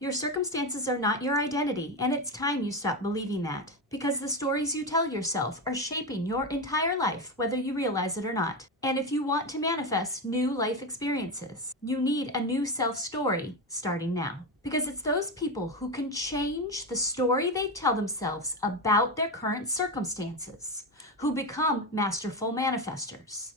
Your circumstances are not your identity, and it's time you stop believing that. Because the stories you tell yourself are shaping your entire life, whether you realize it or not. And if you want to manifest new life experiences, you need a new self-story starting now. Because it's those people who can change the story they tell themselves about their current circumstances who become masterful manifestors.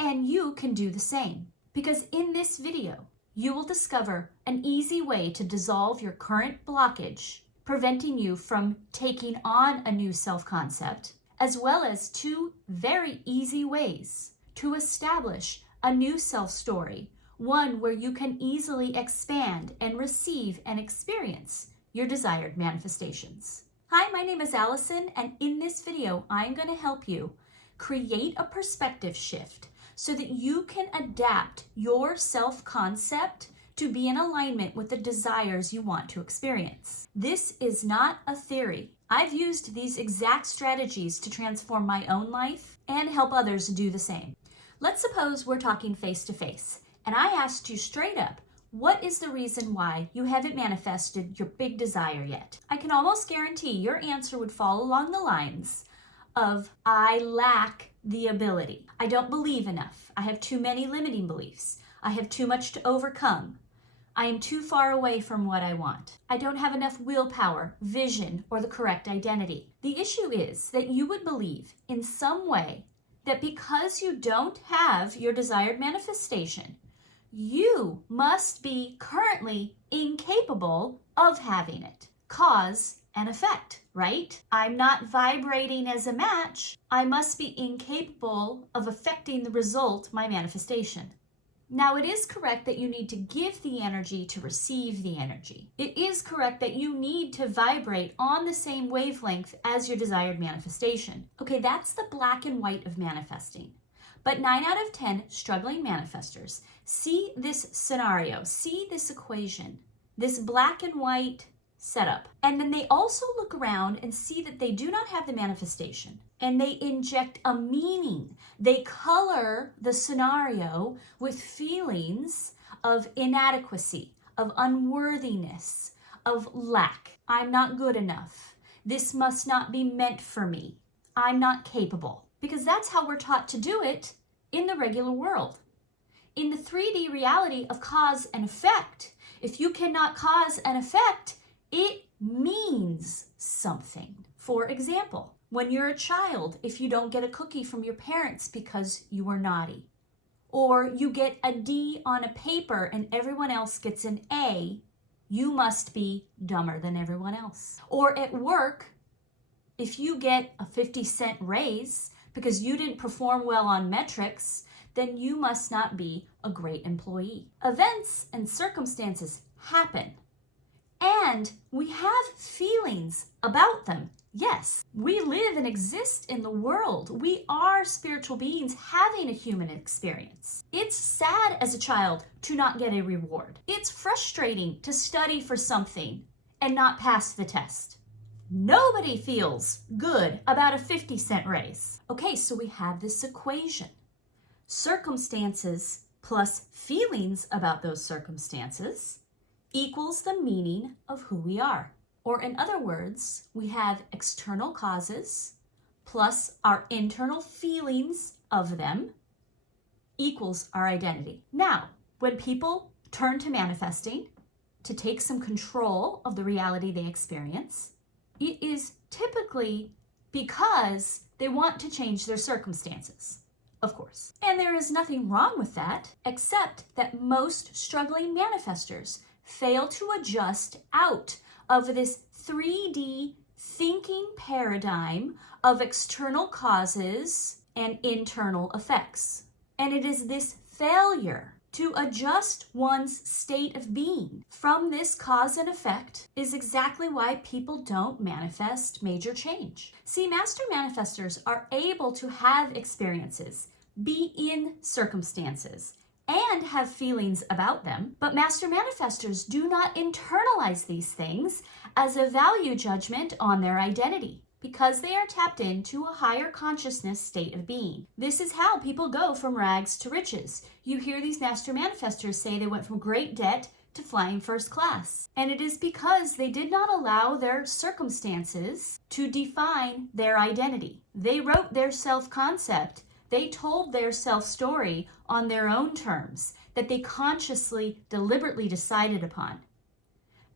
And you can do the same. Because in this video, you will discover an easy way to dissolve your current blockage, preventing you from taking on a new self-concept, as well as 2 very easy ways to establish a new self-story, one where you can easily expand and receive and experience your desired manifestations. Hi, my name is Allison, and in this video, I'm going to help you create a perspective shift so that you can adapt your self-concept to be in alignment with the desires you want to experience. This is not a theory. I've used these exact strategies to transform my own life and help others do the same. Let's suppose we're talking face-to-face, and I asked you straight up, what is the reason why you haven't manifested your big desire yet? I can almost guarantee your answer would fall along the lines of, I lack the ability. I don't believe enough. I have too many limiting beliefs. I have too much to overcome. I am too far away from what I want. I don't have enough willpower, vision, or the correct identity. The issue is that you would believe in some way that because you don't have your desired manifestation, you must be currently incapable of having it. Cause and effect, right? I'm not vibrating as a match. I must be incapable of affecting the result, my manifestation. Now, it is correct that you need to give the energy to receive the energy. It is correct that you need to vibrate on the same wavelength as your desired manifestation. Okay, that's the black and white of manifesting. But 9 out of 10 struggling manifestors see this scenario, see this equation, this black and white setup. And then they also look around and see that they do not have the manifestation. And they inject a meaning. They color the scenario with feelings of inadequacy, of unworthiness, of lack. I'm not good enough. This must not be meant for me. I'm not capable. Because that's how we're taught to do it in the regular world. In the 3D reality of cause and effect, if you cannot cause an effect, it means something. For example, when you're a child, if you don't get a cookie from your parents because you were naughty, or you get a D on a paper and everyone else gets an A, you must be dumber than everyone else. Or at work, if you get a 50-cent raise because you didn't perform well on metrics, then you must not be a great employee. Events and circumstances happen. And we have feelings about them. Yes, we live and exist in the world. We are spiritual beings having a human experience. It's sad as a child to not get a reward. It's frustrating to study for something and not pass the test. Nobody feels good about a 50-cent raise. Okay, so we have this equation. Circumstances plus feelings about those circumstances equals the meaning of who we are. Or in other words, we have external causes plus our internal feelings of them equals our identity. Now, when people turn to manifesting to take some control of the reality they experience, it is typically because they want to change their circumstances, of course. And there is nothing wrong with that, except that most struggling manifestors fail to adjust out of this 3D thinking paradigm of external causes and internal effects. And it is this failure to adjust one's state of being from this cause and effect is exactly why people don't manifest major change. See, master manifestors are able to have experiences, be in circumstances, and have feelings about them, but master manifestors do not internalize these things as a value judgment on their identity, because they are tapped into a higher consciousness state of being. This is how people go from rags to riches. You hear these master manifestors say they went from great debt to flying first class. And it is because they did not allow their circumstances to define their identity. They wrote their self-concept. They told their self-story on their own terms that they consciously, deliberately decided upon,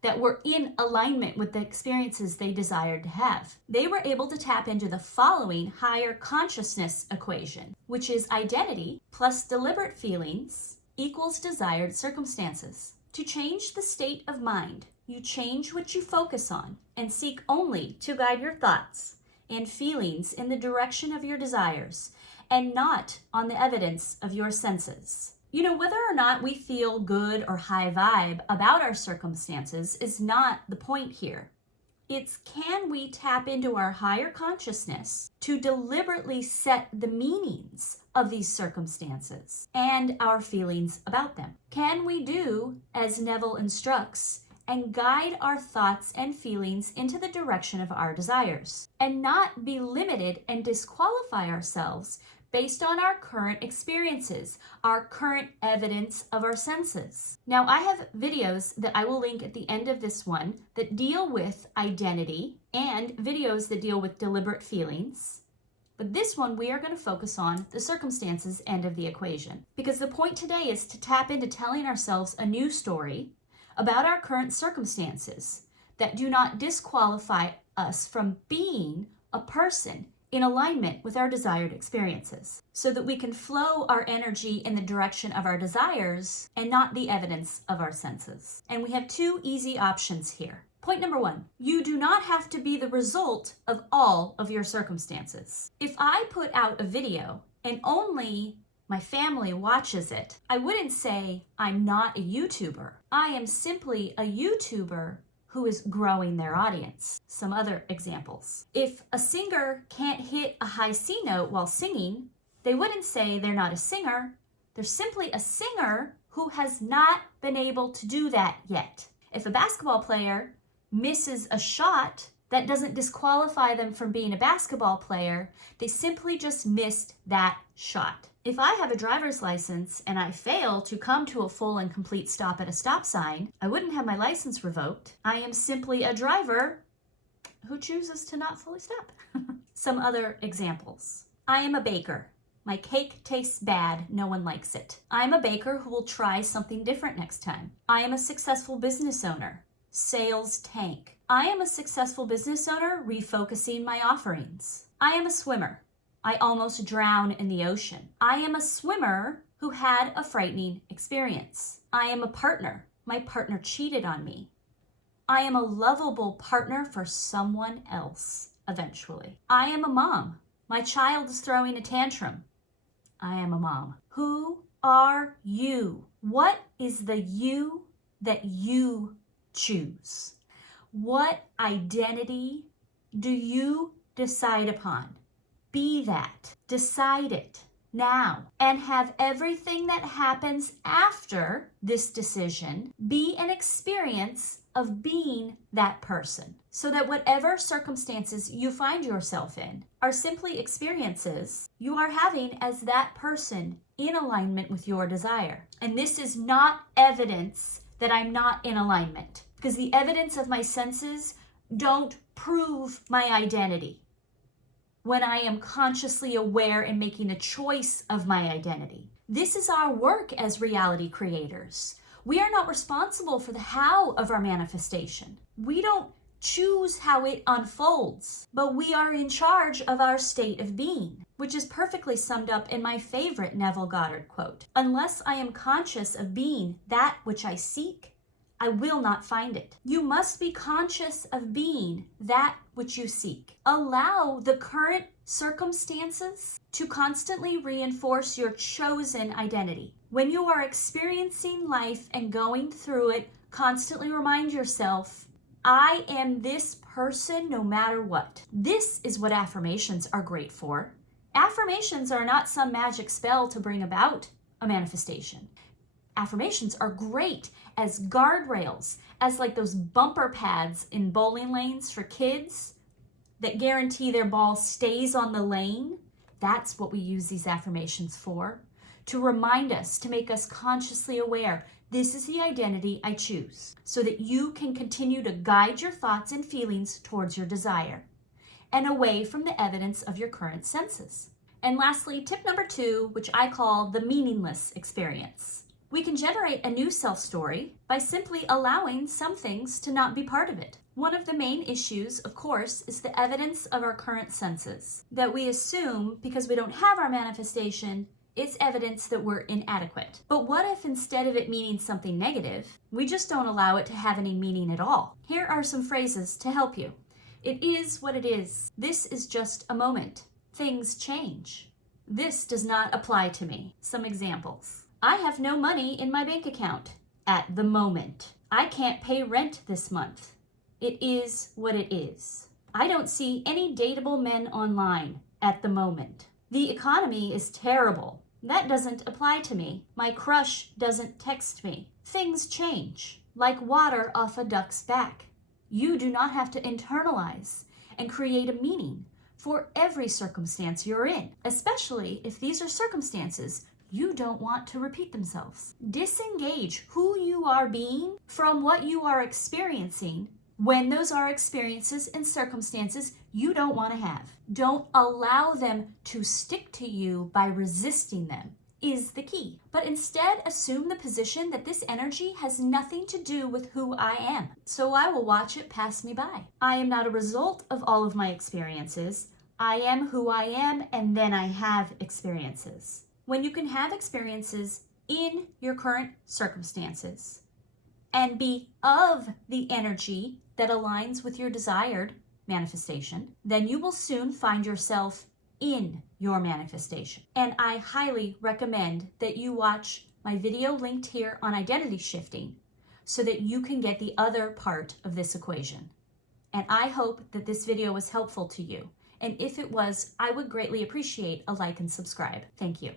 that were in alignment with the experiences they desired to have. They were able to tap into the following higher consciousness equation, which is identity plus deliberate feelings equals desired circumstances. To change the state of mind, you change what you focus on and seek only to guide your thoughts and feelings in the direction of your desires and not on the evidence of your senses. You know, whether or not we feel good or high vibe about our circumstances is not the point here. It's can we tap into our higher consciousness to deliberately set the meanings of these circumstances and our feelings about them? Can we do as Neville instructs and guide our thoughts and feelings into the direction of our desires and not be limited and disqualify ourselves based on our current experiences, our current evidence of our senses? Now, I have videos that I will link at the end of this one that deal with identity and videos that deal with deliberate feelings. But this one, we are going to focus on the circumstances end of the equation. Because the point today is to tap into telling ourselves a new story about our current circumstances that do not disqualify us from being a person in alignment with our desired experiences, so that we can flow our energy in the direction of our desires and not the evidence of our senses. And we have two easy options here. Point number one, you do not have to be the result of all of your circumstances. If I put out a video and only my family watches it, I wouldn't say I'm not a YouTuber. I am simply a YouTuber who is growing their audience. Some other examples. If a singer can't hit a high C note while singing, they wouldn't say they're not a singer. They're simply a singer who has not been able to do that yet. If a basketball player misses a shot, that doesn't disqualify them from being a basketball player. They simply just missed that shot. If I have a driver's license and I fail to come to a full and complete stop at a stop sign, I wouldn't have my license revoked. I am simply a driver who chooses to not fully stop. Some other examples. I am a baker. My cake tastes bad. No one likes it. I'm a baker who will try something different next time. I am a successful business owner. Sales tank. I am a successful business owner refocusing my offerings. I am a swimmer. I almost drown in the ocean. I am a swimmer who had a frightening experience. I am a partner. My partner cheated on me. I am a lovable partner for someone else eventually. I am a mom. My child is throwing a tantrum. I am a mom. Who are you? What is the you that you choose? What identity do you decide upon? Be that. Decide it now. And have everything that happens after this decision be an experience of being that person. So that whatever circumstances you find yourself in are simply experiences you are having as that person in alignment with your desire. And this is not evidence that I'm not in alignment, because the evidence of my senses don't prove my identity when I am consciously aware and making a choice of my identity. This is our work as reality creators. We are not responsible for the how of our manifestation. We don't choose how it unfolds, but we are in charge of our state of being, which is perfectly summed up in my favorite Neville Goddard quote. Unless I am conscious of being that which I seek, I will not find it. You must be conscious of being that which you seek. Allow the current circumstances to constantly reinforce your chosen identity. When you are experiencing life and going through it, constantly remind yourself, I am this person no matter what. This is what affirmations are great for. Affirmations are not some magic spell to bring about a manifestation. Affirmations are great as guardrails, as like those bumper pads in bowling lanes for kids that guarantee their ball stays on the lane. That's what we use these affirmations for, to remind us, to make us consciously aware. This is the identity I choose, so that you can continue to guide your thoughts and feelings towards your desire and away from the evidence of your current senses. And lastly, tip number 2, which I call the meaningless experience. We can generate a new self-story by simply allowing some things to not be part of it. One of the main issues, of course, is the evidence of our current senses, that we assume because we don't have our manifestation, it's evidence that we're inadequate. But what if instead of it meaning something negative, we just don't allow it to have any meaning at all? Here are some phrases to help you. It is what it is. This is just a moment. Things change. This does not apply to me. Some examples. I have no money in my bank account at the moment. I can't pay rent this month. It is what it is. I don't see any dateable men online at the moment. The economy is terrible. That doesn't apply to me. My crush doesn't text me. Things change, like water off a duck's back. You do not have to internalize and create a meaning for every circumstance you're in, especially if these are circumstances you don't want to repeat themselves. Disengage who you are being from what you are experiencing when those are experiences and circumstances you don't want to have. Don't allow them to stick to you by resisting them is the key. But instead assume the position that this energy has nothing to do with who I am. So I will watch it pass me by. I am not a result of all of my experiences. I am who I am, and then I have experiences. When you can have experiences in your current circumstances and be of the energy that aligns with your desired manifestation, then you will soon find yourself in your manifestation. And I highly recommend that you watch my video linked here on identity shifting so that you can get the other part of this equation. And I hope that this video was helpful to you. And if it was, I would greatly appreciate a like and subscribe. Thank you.